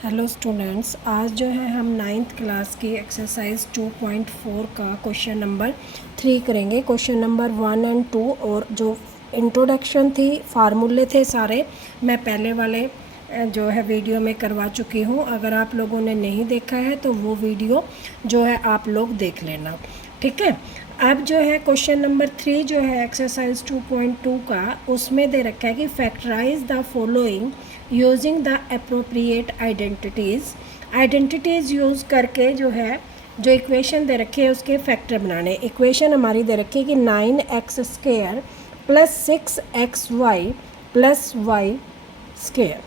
Hello students, आज जो है हम नाइन्थ क्लास की एक्सरसाइज 2.4 का क्वेश्चन नंबर 3 करेंगे। क्वेश्चन नंबर 1 और 2 और जो इंट्रोडक्शन थी, फार्मूले थे सारे, मैं पहले वाले जो है वीडियो में करवा चुकी हूँ। अगर आप लोगों ने नहीं देखा है तो वो वीडियो जो है आप लोग देख लेना, ठीक है। अब जो है क्वेश्चन नंबर 3 जो है एक्सरसाइज 2.2 का, उसमें दे रखा है कि factorise the following using the appropriate identities use करके जो है जो इक्वेशन दे रखी है उसके फैक्टर बनाने। इक्वेशन हमारी दे रखी है कि 9x² plus 6xy plus Y square,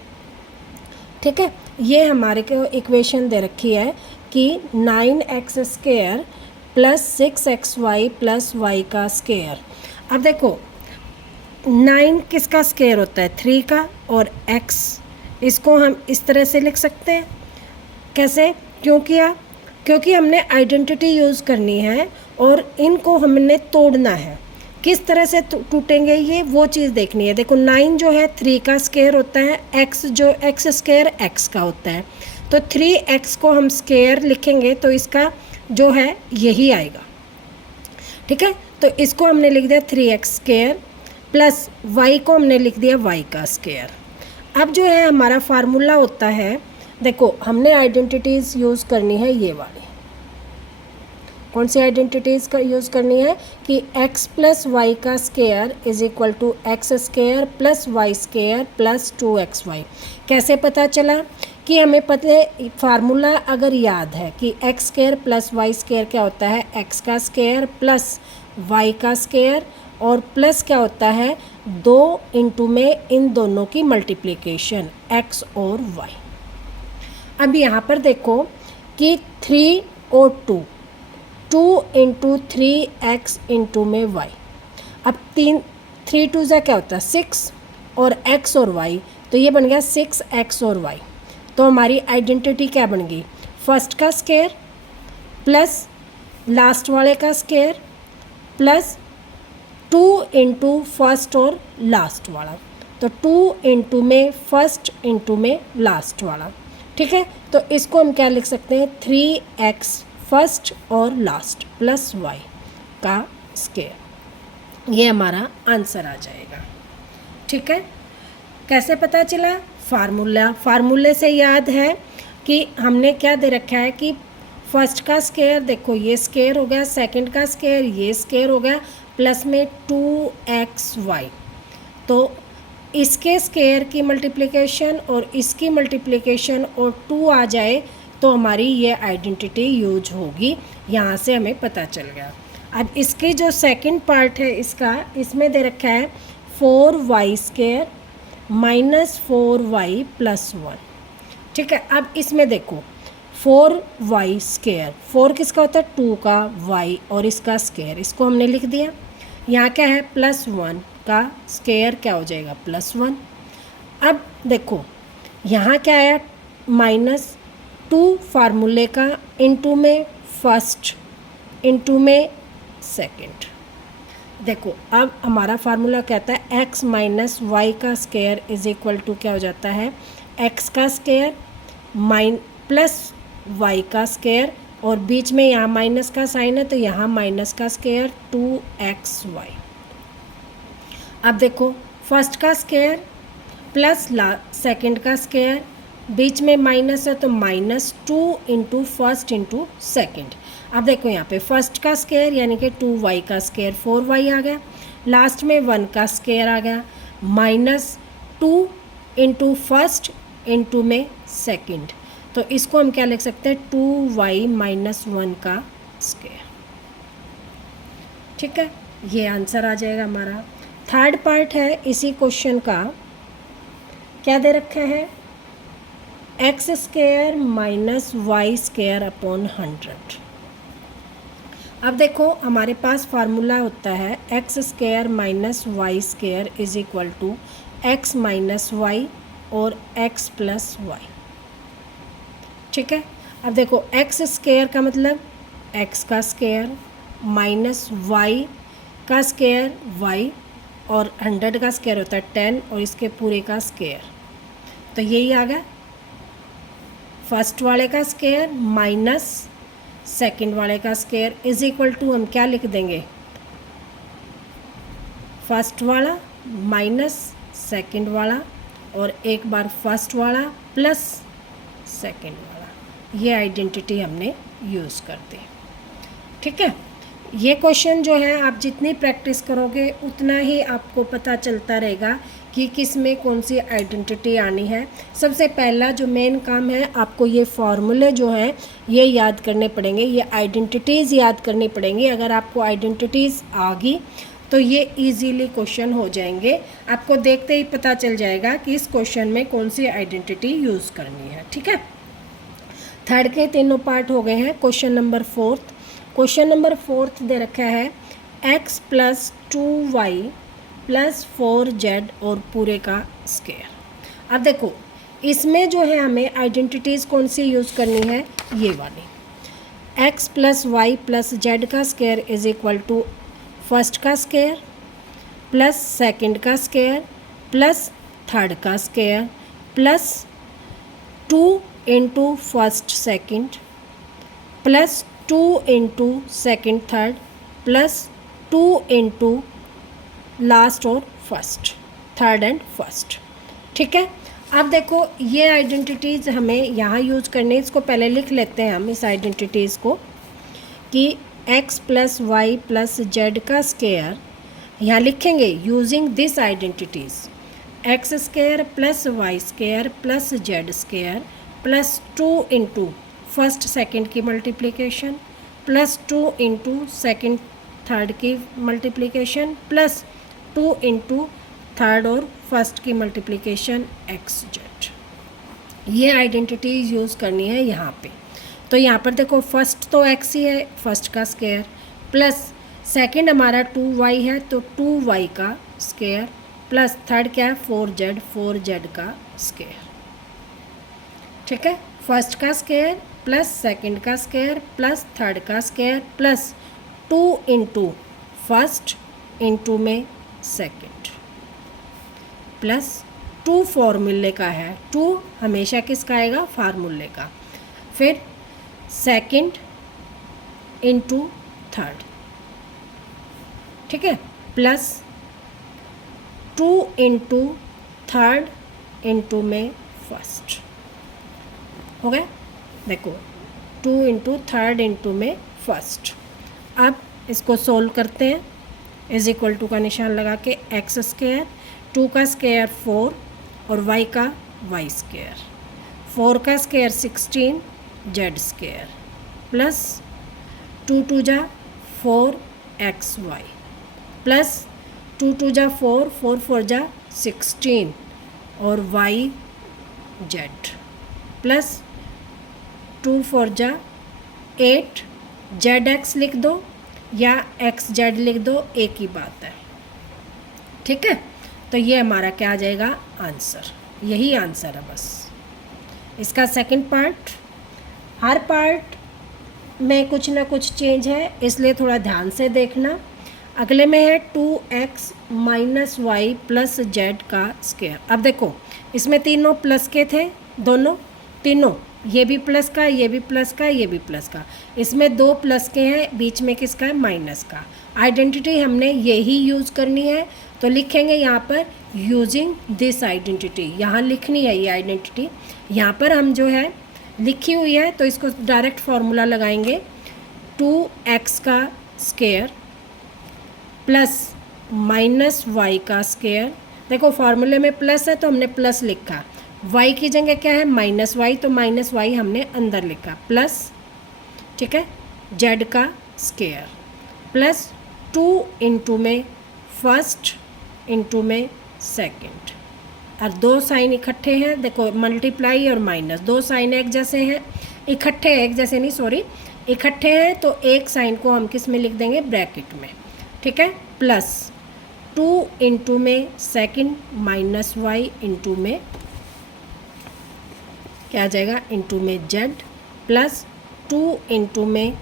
ठीक है। ये हमारे को इक्वेशन दे रखी है कि 9x² plus 6xy plus y का स्क्वेयर। अब देखो 9 किसका स्क्वायर होता है? 3 का, और x इसको हम इस तरह से लिख सकते हैं। कैसे? क्यों किया? क्योंकि हमने आइडेंटिटी यूज़ करनी है और इनको हमने तोड़ना है। किस तरह से टूटेंगे ये वो चीज़ देखनी है। देखो 9 जो है 3 का स्क्वायर होता है, x जो x स्क्वायर x का होता है, तो 3x को हम स्क्वायर लिखेंगे तो इसका जो है यही आएगा, ठीक है। तो इसको हमने लिख दिया 3x स्क्वायर प्लस y को हमने लिख दिया y का स्क्वायर। अब जो है हमारा फार्मूला होता है, देखो हमने आइडेंटिटीज़ यूज़ करनी है ये वाली। कौन सी आइडेंटिटीज़ का यूज़ करनी है कि x प्लस वाई का square is equal to x square plus y square plus 2xy। कैसे पता चला? कि हमें पता है फार्मूला अगर याद है कि x square plus y square क्या होता है, एक्स का स्क्वायर प्लस वाई का स्क्वायर, और प्लस क्या होता है 2 इंटू में इन दोनों की मल्टीप्लिकेशन x और y। अब यहाँ पर देखो कि 3 और 2 इंटू 3x इंटू में y। अब 3 2 ज़ा क्या होता है 6 और x और y, तो ये बन गया 6x और y। तो हमारी आइडेंटिटी क्या बन गई? फर्स्ट का स्क्वायर प्लस लास्ट वाले का स्क्वायर प्लस 2 इंटू फर्स्ट और लास्ट वाला, तो 2 इंटू में फर्स्ट इंटू में लास्ट वाला, ठीक है। तो इसको हम क्या लिख सकते हैं 3x फर्स्ट और लास्ट प्लस y का स्क्वायर। ये हमारा आंसर आ जाएगा, ठीक है। कैसे पता चला? फार्मूले से याद है कि हमने क्या दे रखा है कि फर्स्ट का स्क्वायर, देखो ये स्क्वायर हो गया, सेकंड का स्क्वायर ये स्क्वायर हो गया, प्लस में 2xy, तो इसके स्क्वायर की मल्टीप्लिकेशन और इसकी मल्टीप्लिकेशन और 2 आ जाए तो हमारी ये आइडेंटिटी यूज होगी। यहाँ से हमें पता चल गया। अब इसके जो सेकंड पार्ट है इसका, इसमें दे रखा है 4y² माइनस 4y प्लस 1, ठीक है। अब इसमें देखो 4y², 4 किसका होता है 2 का, y और इसका स्क्वायर, इसको हमने लिख दिया। यहाँ क्या है प्लस 1 का स्क्वायर क्या हो जाएगा प्लस 1। अब देखो यहाँ क्या आया माइनस 2 फार्मूले का, इंटू में फर्स्ट इंटू में सेकंड। देखो अब हमारा फार्मूला कहता है x माइनस वाई का स्क्वायर इज इक्वल टू क्या हो जाता है x का स्क्वायर प्लस y का स्क्वायर, और बीच में यहाँ माइनस का साइन है तो यहाँ माइनस का स्क्वायर 2xy। अब देखो फर्स्ट का स्क्वायर प्लस सेकंड का स्क्वायर, बीच में माइनस है तो minus 2 into first into second. अब देखो यहाँ पे फर्स्ट का स्क्वायर यानी कि 2y का स्क्वायर 4y आ गया, लास्ट में 1 का स्क्वायर आ गया, माइनस 2 इंटू फर्स्ट इंटू में सेकंड, तो इसको हम क्या लिख सकते हैं 2y माइनस 1 का स्क्वायर, ठीक है। ये आंसर आ जाएगा हमारा। थर्ड पार्ट है इसी क्वेश्चन का, क्या दे रखा है x² minus y square upon 100। अब देखो हमारे पास फार्मूला होता है x² minus y square is equal to x minus y और x प्लस वाई, ठीक है। अब देखो x² का मतलब x का स्क्वायर माइनस y का स्क्वायर y, और 100 का स्क्वायर होता है 10 और इसके पूरे का स्क्वायर, तो यही आ गया फर्स्ट वाले का स्क्वायर माइनस सेकंड वाले का स्क्वायर इज इक्वल टू हम क्या लिख देंगे, फर्स्ट वाला माइनस सेकंड वाला और एक बार फर्स्ट वाला प्लस सेकंड वाला। ये आइडेंटिटी हमने यूज़ कर दी। ठीक है, ये क्वेश्चन जो है आप जितनी प्रैक्टिस करोगे उतना ही आपको पता चलता रहेगा कि किस में कौन सी आइडेंटिटी आनी है। सबसे पहला जो मेन काम है, आपको ये फार्मूले जो हैं ये याद करने पड़ेंगे, ये आइडेंटिटीज़ याद करनी पड़ेंगी। अगर आपको आइडेंटिटीज़ आ गई तो ये इजीली क्वेश्चन हो जाएंगे। आपको देखते ही पता चल जाएगा कि इस क्वेश्चन में कौन सी आइडेंटिटी यूज़ करनी है। ठीक है, थर्ड के तीनों पार्ट हो गए हैं। Question number fourth, question number fourth दे रखा है x plus 2y plus 4z और पूरे का स्क्वायर। अब देखो इसमें जो है हमें आइडेंटिटीज़ कौन सी यूज़ करनी है, ये वाली। x plus y plus z का square is equal to first का स्क्वायर प्लस सेकंड का स्क्वायर प्लस थर्ड का square plus 2 into first second plus 2 into second third plus 2 into last और फर्स्ट, थर्ड एंड फर्स्ट। ठीक है, अब देखो ये आइडेंटिटीज़ हमें यहाँ यूज़ करनी है। इसको पहले लिख लेते हैं हम इस आइडेंटिटीज़ को कि x plus y plus z का स्क्वायर, यहाँ लिखेंगे using this identities, x square plus y square plus z square plus 2 into first second की multiplication plus 2 into second third की मल्टीप्लिकेशन प्लस 2 इंटू थर्ड और first की multiplication x z. ये identity use करनी है यहाँ पे। तो यहाँ पर देखो फर्स्ट तो एक्स ही है, फर्स्ट का स्क्वायर प्लस सेकंड हमारा 2y है तो 2y का स्क्वायर प्लस थर्ड क्या है 4z का स्क्वायर। ठीक है, फर्स्ट का स्क्वायर प्लस सेकंड का स्क्वायर प्लस थर्ड का square plus 2 into first into में सेकंड प्लस 2 फॉर्मूले का है, 2 हमेशा किसका आएगा, फार्मूले का, फिर सेकंड इंटू थर्ड। ठीक है, प्लस 2 इंटू थर्ड इंटू में फर्स्ट हो गया। देखो 2 इंटू थर्ड इंटू में फर्स्ट। अब इसको सोल्व करते हैं, इज इक्वल टू का निशान लगा के एक्स स्क्वायर 2 का स्क्वायर 4 और वाई का वाई स्क्वायर, 4 का स्क्वायर 16 जेड स्क्वायर प्लस 2 2 जा 4 एक्स वाई प्लस 2 2 जा 4 4 4 जा 16 और वाई जेड प्लस 2 4 जा 8 जेड एक्स लिख दो या एक्स जेड लिख दो, एक ही बात है। ठीक है, तो ये हमारा क्या आ जाएगा, आंसर। यही आंसर है बस। इसका सेकंड पार्ट, हर पार्ट में कुछ ना कुछ चेंज है इसलिए थोड़ा ध्यान से देखना। अगले में है 2x minus y plus z का स्क्वायर। अब देखो इसमें तीनों प्लस के थे, दोनों तीनों, ये भी प्लस का, ये भी प्लस का, ये भी प्लस का। इसमें 2 प्लस के हैं, बीच में किसका है, माइनस का। आइडेंटिटी हमने यही यूज़ करनी है तो लिखेंगे यहाँ पर यूजिंग दिस आइडेंटिटी, यहाँ लिखनी है ये आइडेंटिटी। यहाँ पर हम जो है लिखी हुई है तो इसको डायरेक्ट फार्मूला लगाएंगे, 2x का स्क्वायर प्लस माइनस वाई का स्क्वायर। देखो फार्मूले में प्लस है तो हमने प्लस लिखा, y की जगह क्या है माइनस वाई तो माइनस वाई हमने अंदर लिखा प्लस, ठीक है, z का स्क्वायर प्लस 2 इंटू में फर्स्ट इंटू में सेकंड। और 2 साइन इकट्ठे हैं, देखो मल्टीप्लाई और माइनस, 2 साइन एक जैसे हैं, इकट्ठे एक जैसे नहीं सॉरी इकट्ठे हैं तो एक साइन को हम किस में लिख देंगे, ब्रैकेट में। ठीक है, प्लस 2 इंटू में सेकंड माइनस वाई इंटू में क्या आ जाएगा, इंटू में जेड प्लस 2 इंटू में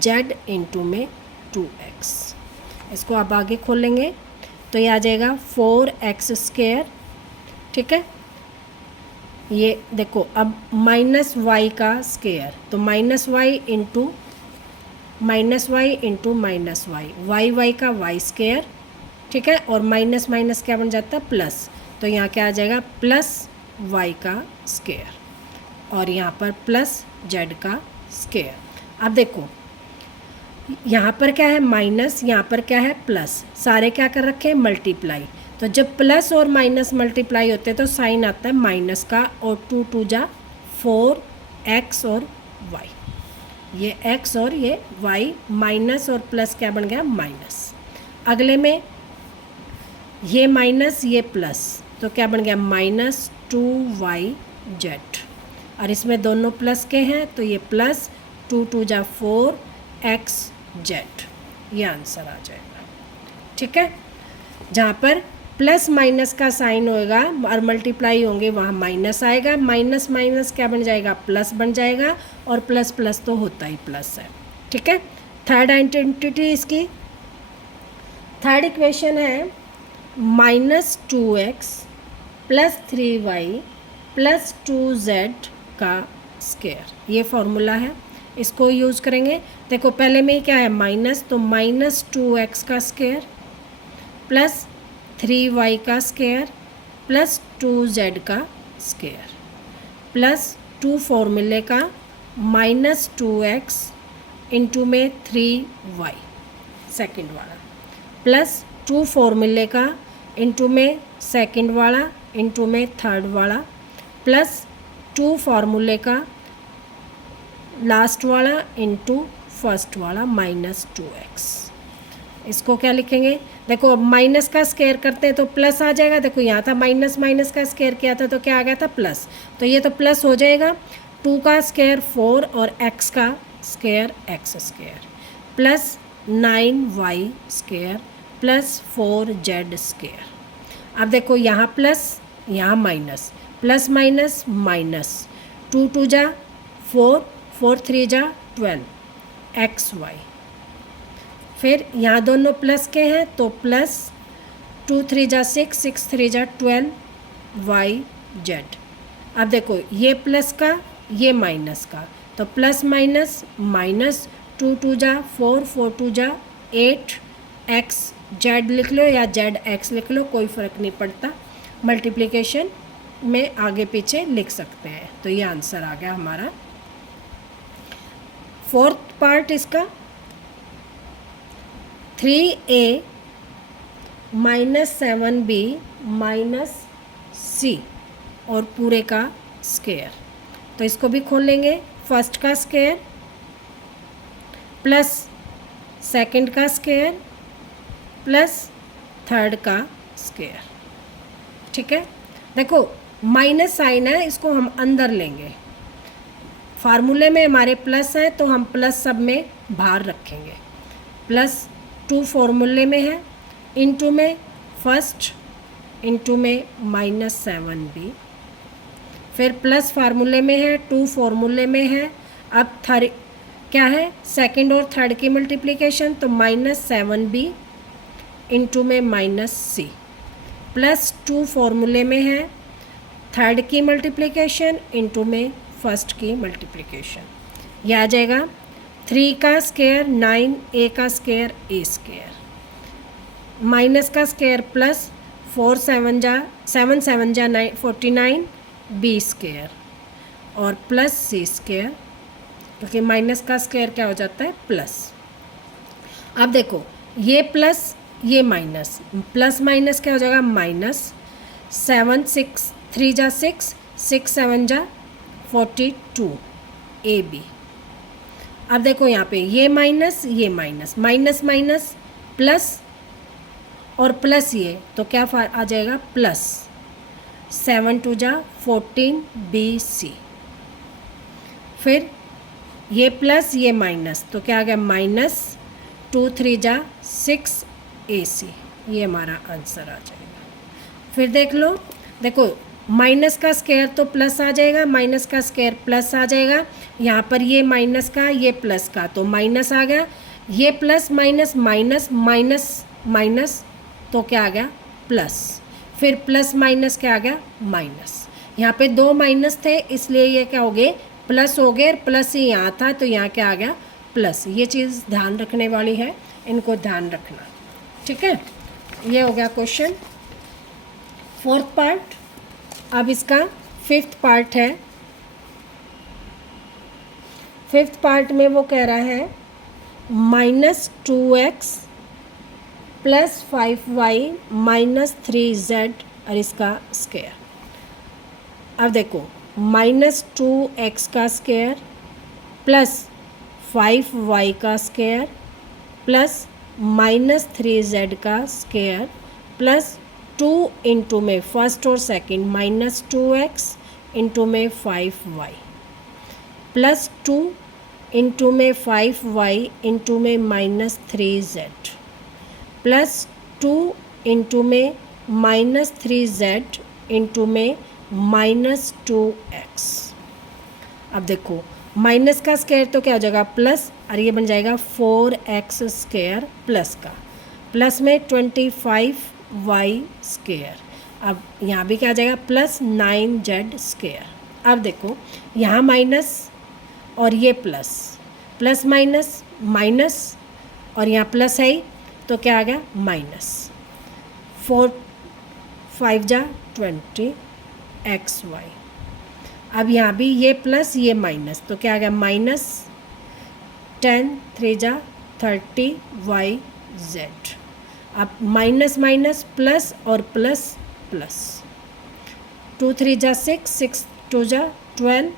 जेड इंटू में 2x। इसको आप आगे खोलेंगे तो ये आ जाएगा 4x स्क्वायर, ठीक है, ये देखो अब माइनस वाई का स्केयर, तो minus y into minus y, y y का वाई स्केयर, ठीक है, और माइनस माइनस क्या बन जाता है प्लस, तो यहाँ क्या आ जाएगा प्लस वाई का स्केयर और यहाँ पर प्लस जेड का स्केयर। अब देखो यहाँ पर क्या है माइनस, यहाँ पर क्या है प्लस, सारे क्या कर रखे हैं मल्टीप्लाई, तो जब प्लस और माइनस मल्टीप्लाई होते हैं तो साइन आता है माइनस का, और 2 2 जा 4 एक्स और वाई, ये एक्स और ये वाई, माइनस और प्लस क्या बन गया माइनस। अगले में ये माइनस ये प्लस, तो क्या बन गया माइनस 2y जेड, और इसमें दोनों प्लस के हैं तो ये प्लस 2 2 जा 4 एक्स जेड, ये आंसर आ जाएगा। ठीक है, जहाँ पर प्लस माइनस का साइन होएगा और मल्टीप्लाई होंगे वहाँ माइनस आएगा, माइनस माइनस क्या बन जाएगा प्लस बन जाएगा, और प्लस प्लस तो होता ही प्लस है। ठीक है, थर्ड आइडेंटिटी इसकी, थर्ड इक्वेशन है minus 2x plus 3y plus 2z का स्क्वायर, ये फॉर्मूला है, इसको यूज़ करेंगे। देखो पहले में क्या है माइनस, तो माइनस 2x का स्क्वायर प्लस 3y का स्क्वायर प्लस 2z का स्क्वायर प्लस 2 फॉर्मूले का माइनस 2x इंटू में 3y सेकंड वाला प्लस 2 फॉर्मूले का इंटू में सेकंड वाला इंटू में थर्ड वाला प्लस 2 फार्मूले का लास्ट वाला इंटू फर्स्ट वाला माइनस 2x। इसको क्या लिखेंगे, देखो अब माइनस का स्क्वायर करते हैं तो प्लस आ जाएगा, देखो यहाँ था माइनस माइनस का स्क्वायर किया था तो क्या आ गया था प्लस, तो ये तो प्लस हो जाएगा, 2 का स्क्वायर 4 और x का square x square plus 9y square plus 4z square. अब देखो यहाँ प्लस यहाँ माइनस, प्लस माइनस माइनस, 2 2 जा 4, 4 3 जा 12 xy, फिर यहाँ दोनों प्लस के हैं तो प्लस 2 3 जा 6, 6 3 जा 12 yz। अब देखो ये प्लस का ये माइनस का, तो प्लस माइनस माइनस, 2 2 जा 4, 4 2 जा 8 x जेड लिख लो या जेड एक्स लिख लो, कोई फ़र्क नहीं पड़ता, मल्टीप्लिकेशन में आगे पीछे लिख सकते हैं। तो ये आंसर आ गया हमारा। फोर्थ पार्ट इसका 3a minus 7b minus c और पूरे का स्क्वायर, तो इसको भी खोल लेंगे, फर्स्ट का स्क्वायर प्लस सेकंड का स्क्वायर प्लस थर्ड का स्क्वायर। ठीक है, देखो माइनस साइन है, इसको हम अंदर लेंगे, फार्मूले में हमारे प्लस है तो हम प्लस सब में बाहर रखेंगे, प्लस 2 फॉर्मूले में है इंटू में फर्स्ट इंटू में माइनस 7b, फिर प्लस फार्मूले में है 2 फॉर्मूले में है, अब थर्ड क्या है सेकंड और थर्ड की मल्टीप्लिकेशन, तो माइनस 7b इंटू में माइनस c प्लस 2 फॉर्मूले में है थर्ड की मल्टीप्लिकेशन इंटू में फर्स्ट की मल्टीप्लिकेशन, यह आ जाएगा 3 का स्क्वायर 9 a का स्क्वायर a स्क्वायर माइनस का स्क्वायर प्लस 4 7 जा 9 49 b स्क्वायर और प्लस c स्क्वायर, क्योंकि माइनस का स्क्वायर क्या हो जाता है प्लस। अब देखो ये प्लस ये माइनस, प्लस माइनस क्या हो जाएगा माइनस, 7 6 3 जा 6, 6 7 जा 42 AB। अब देखो यहाँ पे ये माइनस माइनस माइनस प्लस और प्लस ये, तो क्या आ जाएगा प्लस 7 2 जा 14 BC, फिर ये प्लस ये माइनस, तो क्या आ गया माइनस 2 3 जा 6 AC, ये हमारा आंसर आ जाएगा। फिर देख लो, देखो माइनस का स्क्वायर तो प्लस आ जाएगा, माइनस का स्क्वायर प्लस आ जाएगा, यहाँ पर ये माइनस का ये प्लस का तो माइनस आ गया, ये plus minus minus minus minus तो क्या आ गया प्लस, फिर प्लस माइनस क्या आ गया माइनस, यहाँ पे 2 माइनस थे इसलिए ये क्या हो गए, प्लस हो गए, प्लस ही यहाँ था तो यहाँ क्या आ गया, प्लस। ये चीज़ ध्यान रखने वाली है, इनको ध्यान रखना, ठीक है। ये हो गया क्वेश्चन 4th पार्ट। अब इसका 5th पार्ट है। 5th पार्ट में वो कह रहा है -2x + 5y - 3z और इसका स्क्वायर। अब देखो -2x का स्क्वायर प्लस 5y का स्क्वायर प्लस -3z का स्क्वायर प्लस 2 इंटू में फर्स्ट और सेकंड -2x इंटू में 5y प्लस 2 इंटू में 5y इंटू में -3z प्लस 2 इंटू में -3z इंटू में -2x। अब देखो माइनस का स्क्वायर तो क्या हो जाएगा प्लस, और ये बन जाएगा 4x स्क्वायर प्लस का, प्लस में 25y स्क्वायर। अब यहाँ भी क्या आ जाएगा प्लस 9z स्क्वायर। अब देखो यहाँ माइनस और ये प्लस, प्लस माइनस माइनस और यहाँ प्लस है ही, तो क्या आ गया माइनस 4 5 जा 20 xy। अब यहाँ भी ये प्लस ये माइनस, तो क्या आ गया -10 3 जा 30 yz। अब माइनस माइनस प्लस और प्लस प्लस, 2 3 जा 6 6 2 जा 12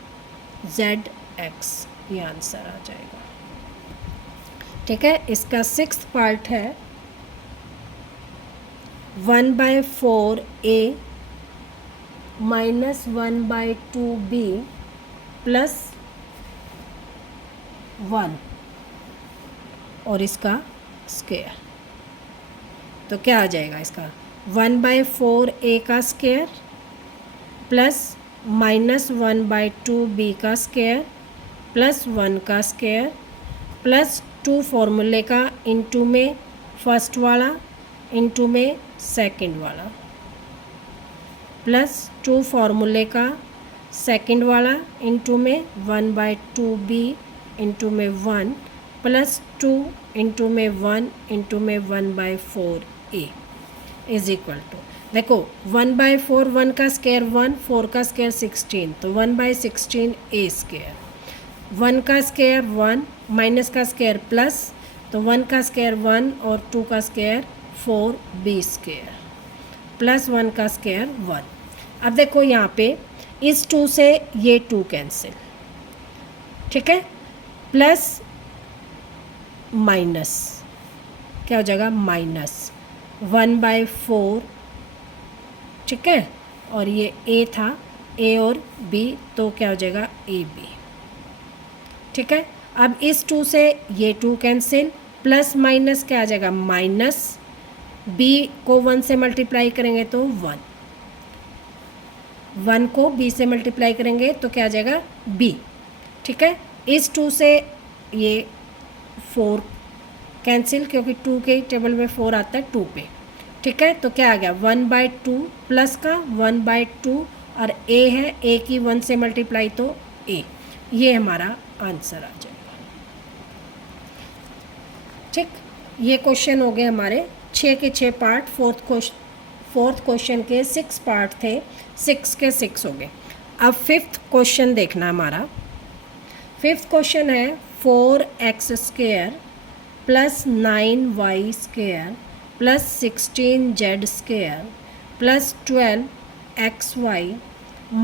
zx। ये आंसर आ जाएगा, ठीक है। इसका 6th पार्ट है 1/4a -1/2b + 1 और इसका स्क्वायर। तो क्या आ जाएगा इसका 1/4a का स्क्वायर प्लस -1/2b का स्क्वायर प्लस 1 का स्क्वायर प्लस 2 फॉर्मूले का इंटू में फर्स्ट वाला इंटू में सेकंड वाला प्लस 2 फॉर्मूले का सेकंड वाला इंटू में 1/2b इंटू में 1 प्लस 2 इंटू में 1 इंटू में 1/4a इज इक्वल टू, देखो 1/4 1 का स्क्वायर 1 4 का स्क्वायर 16, तो 1/16a स्क्वायर, 1 का स्क्वायर 1 माइनस का स्क्वायर प्लस, तो 1 का स्क्वायर 1 और 2 का स्क्वायर 4b स्क्वायर प्लस 1 का स्क्वायर 1। अब देखो यहाँ पे इस 2 से ये 2 कैंसिल, ठीक है, प्लस माइनस क्या हो जाएगा -1/4, ठीक है, और ये a था a और b, तो क्या हो जाएगा ab, ठीक है। अब इस 2 से ये 2 कैंसिल, प्लस माइनस क्या आ जाएगा माइनस, b को 1 से मल्टीप्लाई करेंगे तो 1, 1 को b से मल्टीप्लाई करेंगे तो क्या आ जाएगा b, ठीक है। इस 2 से ये 4 कैंसिल, क्योंकि 2 के टेबल में 4 आता है 2 पे, ठीक है। तो क्या आ गया 1/2 प्लस का 1/2 और a है, a की 1 से मल्टीप्लाई तो a, ये हमारा आंसर आ जाएगा, ठीक। ये क्वेश्चन हो गए हमारे 6 के 6 पार्ट। 4th क्वेश्चन के 6 पार्ट थे, 6 के 6 हो गए। अब 5th क्वेश्चन देखना हमारा। 5th क्वेश्चन है 4x² + 9y² + 16z² + 12xy -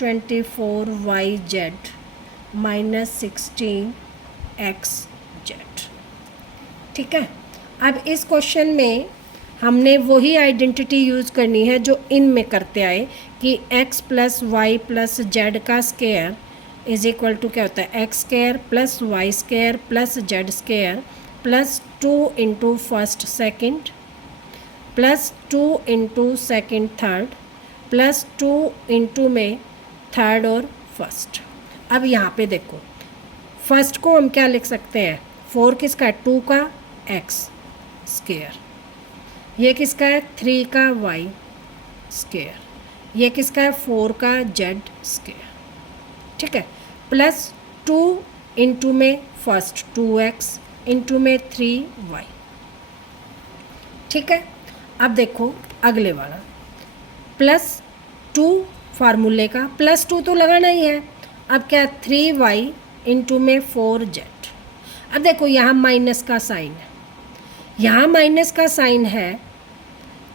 24yz - 16xz, ठीक है। अब इस क्वेश्चन में हमने वही आइडेंटिटी यूज़ करनी है जो इनमें करते आए कि x + y + z का स्क्वायर इज इक्वल टू क्या होता है x² + y² + z² plus 2 into first second plus 2 into second third plus 2 into में थर्ड और फर्स्ट। अब यहाँ पे देखो फर्स्ट को हम क्या लिख सकते हैं, 4 किसका है 2 का x स्क्वायर, ये किसका है 3 का y स्क्वायर, ये किसका है 4 का जेड स्क्वायर, ठीक है, प्लस 2 इंटू में फर्स्ट 2x इंटू में 3y, ठीक है। अब देखो अगले वाला प्लस 2 फार्मूले का प्लस 2 तो लगाना ही है। अब क्या 3y इंटू में 4z। अब देखो यहाँ माइनस का साइन है, यहाँ माइनस का साइन है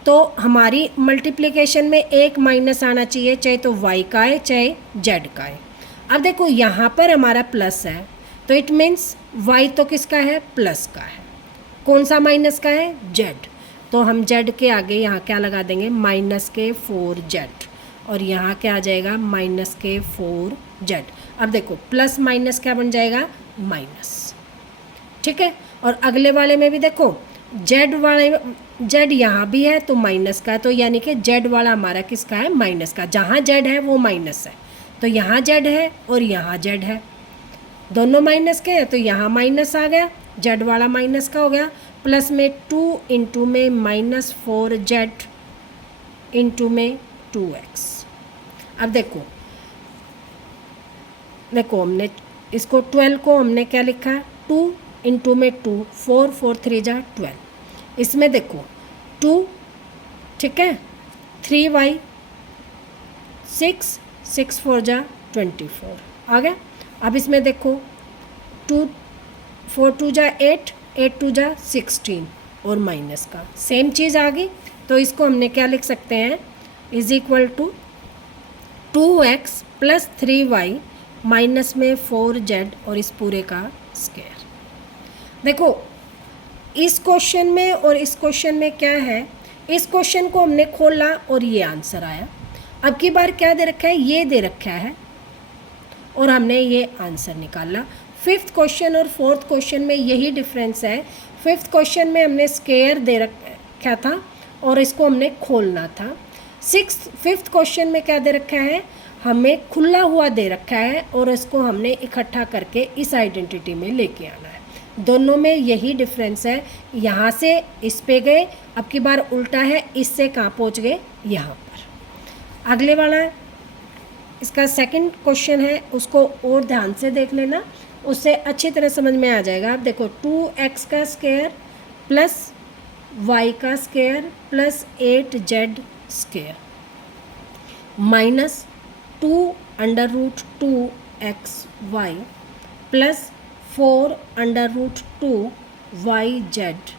तो हमारी मल्टीप्लिकेशन में एक माइनस आना चाहिए, चाहे तो y का है चाहे z का है। अब देखो यहाँ पर हमारा प्लस है तो इट मीन्स y तो किसका है प्लस का है, कौन सा माइनस का है z, तो हम z के आगे यहाँ क्या लगा देंगे माइनस के 4z और यहाँ क्या आ जाएगा माइनस के 4z। अब देखो प्लस माइनस क्या बन जाएगा माइनस, ठीक है। और अगले वाले में भी देखो z वाले z यहाँ भी है तो माइनस का, तो यानी कि z वाला हमारा किसका है माइनस का, जहाँ z है वो माइनस है तो यहाँ z है और यहाँ z है, दोनों माइनस के हैं तो यहाँ माइनस आ गया, z वाला माइनस का हो गया, प्लस में 2 इंटू में माइनस 4z इंटू में 2x। अब देखो हमने इसको 12 को हमने क्या लिखा है 2 इंटू में 2, 4 4 3 जा 12, इसमें देखो 2, ठीक है, 3y 6 6 4 जा 24 आ गया। अब इसमें देखो 2 4 2 जा 8 8 2 जा 16 और माइनस का सेम चीज़ आ गई, तो इसको हमने क्या लिख सकते हैं is equal to 2x plus 3y minus में 4z और इस पूरे का स्क्वायर। देखो इस क्वेश्चन में और इस क्वेश्चन में क्या है, इस क्वेश्चन को हमने खोला और ये आंसर आया। अब की बार क्या दे रखा है, ये दे रखा है और हमने ये आंसर निकाला। फिफ्थ क्वेश्चन और फोर्थ क्वेश्चन में यही डिफरेंस है, फिफ्थ क्वेश्चन में हमने स्क्वायर दे रखा था और इसको हमने खोलना था। फिफ्थ क्वेश्चन में क्या दे रखा है, हमें खुला हुआ दे रखा है और इसको हमने इकट्ठा करके इस आइडेंटिटी में लेके आना है। दोनों में यही डिफरेंस है, यहाँ से इस पे गए, अब की बार उल्टा है, इससे कहाँ पहुँच गए यहाँ पर। अगले वाला है, इसका सेकंड क्वेश्चन है, उसको और ध्यान से देख लेना, उससे अच्छी तरह समझ में आ जाएगा। आप देखो 2x का स्क्वायर प्लस y का square plus 8z square minus 2 under root 2xy plus 4 under root 2yz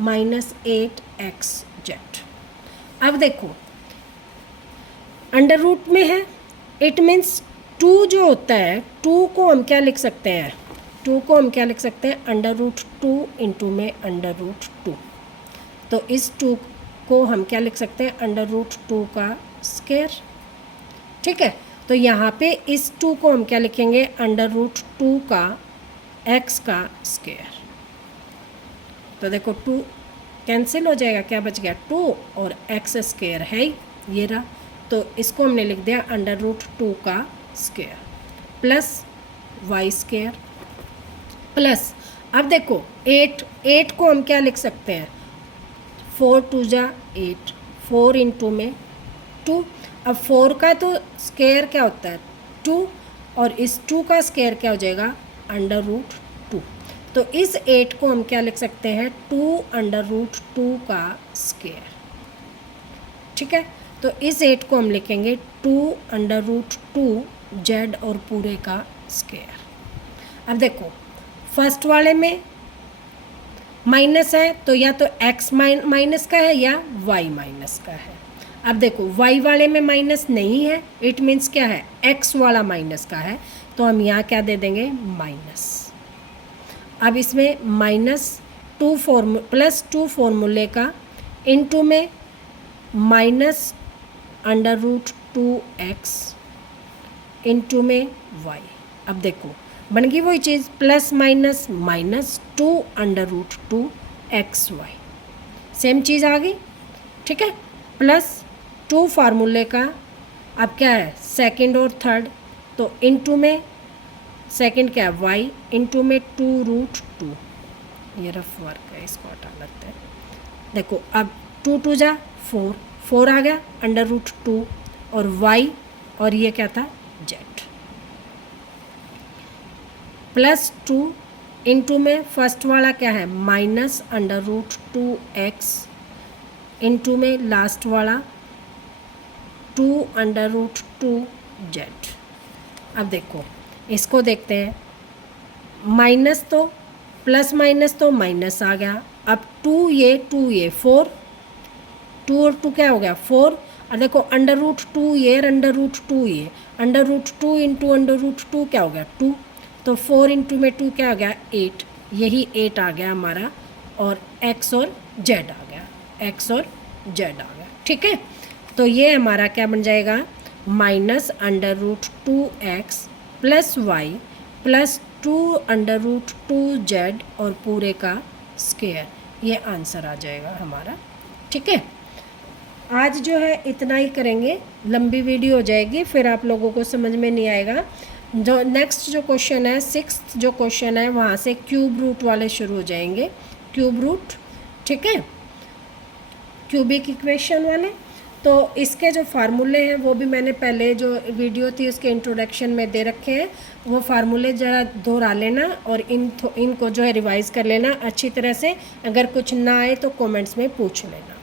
minus 8xz। अब देखो अंडर रूट में है, इट मीन्स 2 जो होता है 2 को हम क्या लिख सकते हैं, 2 को हम क्या लिख सकते हैं अंडर रूट 2 इंटू में अंडर रूट 2, तो इस 2 को हम क्या लिख सकते हैं अंडर रूट 2 का स्क्वायर, ठीक है। तो यहाँ पे इस 2 को हम क्या लिखेंगे अंडर रूट 2 का x का स्क्वायर, तो देखो 2 कैंसिल हो जाएगा, क्या बच गया 2 और x स्क्वायर है ये रहा, तो इसको हमने लिख दिया अंडर रूट 2 का square plus y square plus, अब देखो 8 को हम क्या लिख सकते हैं 4 2 जा 8, 4 इंटू में 2, अब 4 का तो स्क्वायर क्या होता है 2 और इस 2 का स्क्वायर क्या हो जाएगा अंडर रूट 2, तो इस 8 को हम क्या लिख सकते हैं 2 अंडर रूट 2 का स्क्वायर, ठीक है। तो इस 8 को हम लिखेंगे 2 अंडर रूट 2z और पूरे का स्क्वायर। अब देखो फर्स्ट वाले में माइनस है तो या तो x माइनस का है या y माइनस का है। अब देखो y वाले में माइनस नहीं है, इट मीन्स क्या है x वाला माइनस का है, तो हम यहाँ क्या दे देंगे माइनस। अब इसमें माइनस 2 प्लस 2 फॉर्मूले का इंटू में minus under root 2x into में y। अब देखो बन गई वही चीज़, plus minus minus 2 under root 2xy, same चीज़ आ गई, ठीक है। प्लस 2 फार्मूले का अब क्या है सेकंड और थर्ड, तो इंटू में सेकंड क्या है y इंटू में 2 रूट 2, ये रफ वर्क है इसको हटा लेते हैं। देखो अब 2 2 जा 4 आ गया अंडर रूट 2 और y और ये क्या था z। +2 इंटू में फर्स्ट वाला क्या है -√2x इंटू में लास्ट वाला 2√2z। अब देखो इसको देखते हैं, माइनस तो प्लस माइनस तो माइनस आ गया, अब 2 ये 4, 2 और 2 क्या हो गया 4, और देखो √2 ये √2 ये √2 इंटू √2 क्या हो गया 2, तो 4 इंटू में 2 क्या हो गया 8, यही 8 आ गया हमारा, और x और z आ गया, x और z आ गया। ठीक है, तो ये हमारा क्या बन जाएगा -√2x + y + 2√2z और पूरे का स्क्वायर, ये आंसर आ जाएगा हमारा। ठीक है, आज जो है इतना ही करेंगे, लंबी वीडियो हो जाएगी, फिर आप लोगों को समझ में नहीं आएगा। जो नेक्स्ट जो क्वेश्चन है 6th जो क्वेश्चन है वहाँ से क्यूब रूट वाले शुरू हो जाएंगे, क्यूब रूट। ठीक है, क्यूबिक इक्वेशन वाले। तो इसके जो फार्मूले हैं वो भी मैंने पहले जो वीडियो थी उसके इंट्रोडक्शन में दे रखे हैं, वो फार्मूले ज़रा दोहरा लेना और इनको जो है रिवाइज़ कर लेना अच्छी तरह से। अगर कुछ ना आए तो कमेंट्स में पूछ लेना।